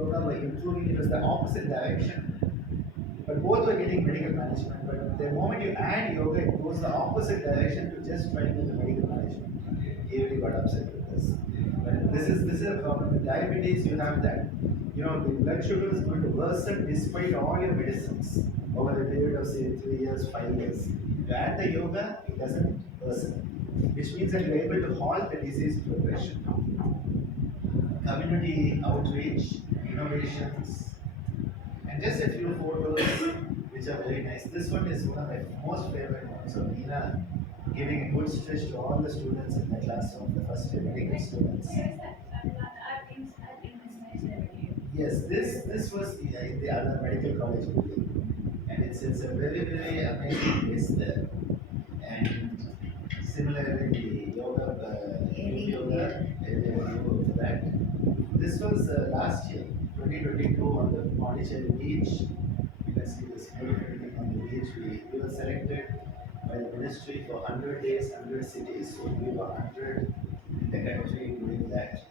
yoga were improving, it was the opposite direction. But both were getting medical management. But the moment you add yoga, it goes the opposite direction to just trying to the medical management. Everybody got upset with this. But this is a problem. With diabetes, you have that. You know, the blood sugar is going to worsen despite all your medicines over a period of say 3 years, 5 years. You add the yoga, it doesn't worsen, which means that you're able to halt the disease progression. Community outreach, innovations, and just a few photos which are very nice. This one is one of my most favorite ones of Nina giving a good stretch to all the students in the classroom, the first year medical students. Yes, this was in the other medical college building, and it's a very amazing place there. And similarly, the yoga, yoga, to that. This was last year, 2022, on the Pondicherry beach. You can see this beautiful thing on the beach. We were selected by the ministry for 100 days, 100 cities. So we were 100 in the country doing that.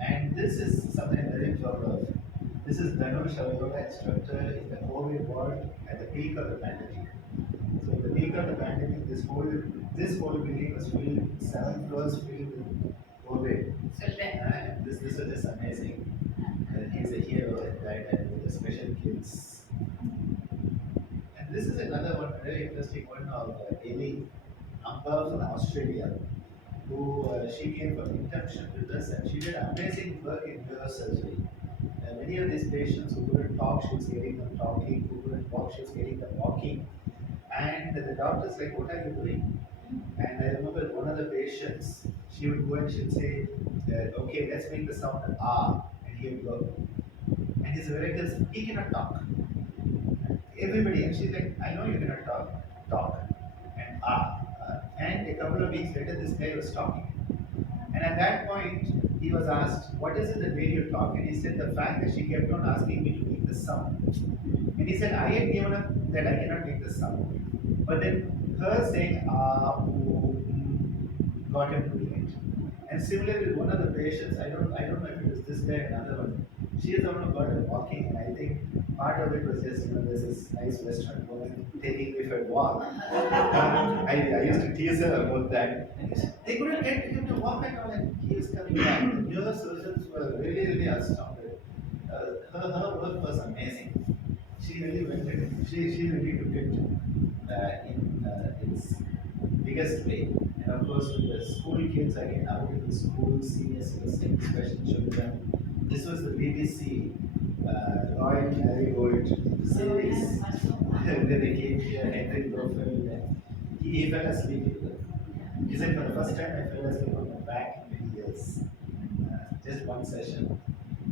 And this is something I'm very proud of. This is Dhanush, our yoga instructor in the COVID ward at the peak of the pandemic. So at the peak of the pandemic, this whole building was filled, 7 floors filled with COVID. And this was just amazing. He's a hero at that, and with the special kids. And this is another one, very interesting one of Ellie Amba from Australia, who she came for internship with us, and she did amazing work in neurosurgery. Many of these patients who couldn't talk, she was getting them talking, who couldn't walk, she was getting them walking. And the doctor's like, what are you doing? And I remember one of the patients, she would go and she'd say, okay, let's make the sound ah, and he would go. And his relatives, he cannot talk. Everybody, and she's like, I know you cannot talk. And and a couple of weeks later, this guy was talking. And at that point, he was asked, what is it that made you talk? And he said, the fact that she kept on asking me to make the sound. And he said, I had given up that I cannot make the sound. But then her saying, got him doing it. And similarly, one of the patients, I don't know if it was this guy or another one, she is the one who got him walking, and I think part of it was just, there's this nice Western woman taking me for a walk. I used to tease her about that. And they couldn't get him to walk at all, and he was coming back. The neurosurgeons were really astounded. Her work was amazing. She really went it. She really took it in its biggest way. And of course, with the school kids, again, out in the school, senior citizens, special children. This was the BBC Royal Marigold series. And then they came here, Henry Blofeld, and he fell asleep. He said, for the first time, I fell asleep on my back in many years. Just one session.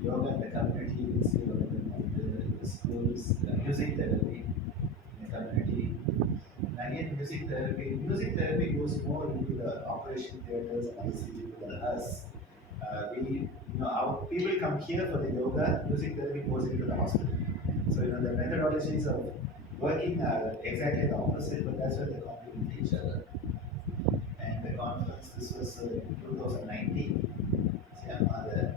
Yoga in the community, you can see yoga in the schools, music therapy in the community. And again, music therapy goes more into the operation theaters and ICU than us. Our people come here for the yoga, music therapy goes into the hospital. So, the methodologies of working are exactly the opposite, but that's where they complement each other. And the conference, this was in 2019. Siama, the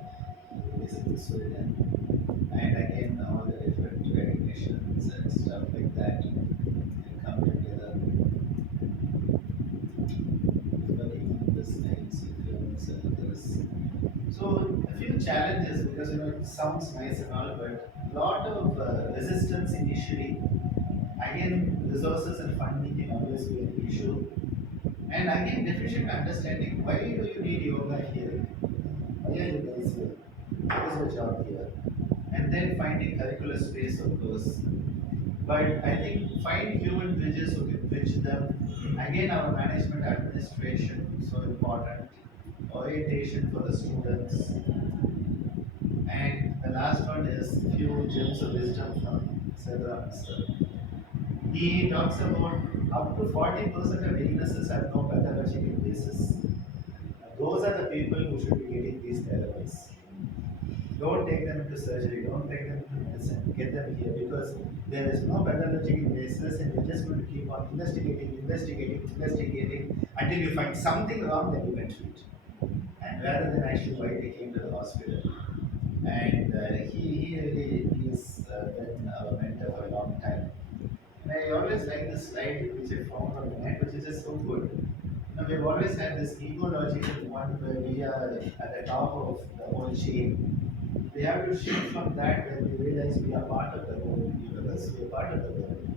visit Sweden. And again, all the different recognitions and stuff like that can come together. Working on this nice films and this. So a few challenges, because it sounds nice and all, but a lot of resistance initially. Again, resources and funding can always be an issue. And again, deficient understanding. Why do you need yoga here? Why are you guys here? What is your job here? And then finding curricular space, of course. But I think find human bridges who can bridge them. Again, our management administration, so important. Orientation for the students. And the last one is few gems of wisdom from Siddharth. He talks about up to 40% of illnesses have no pathological basis. Those are the people who should be getting these therapies. Don't take them into surgery, don't take them into medicine, get them here, because there is no pathological basis, and you're just going to keep on investigating until you find something wrong that you can treat. And rather than actually why they came to the hospital. and he really he has been our mentor for a long time. And I always like this slide which I found on the net, which is just so good. Now, we've always had this ego-logical one where we are at the top of the whole chain. We have to shift from that where we realize we are part of the whole universe, we are part of the world.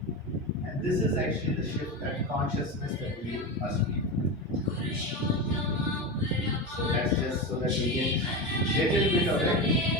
And this is actually the shift, that consciousness that we must be. So that's just so that we get little bit of it.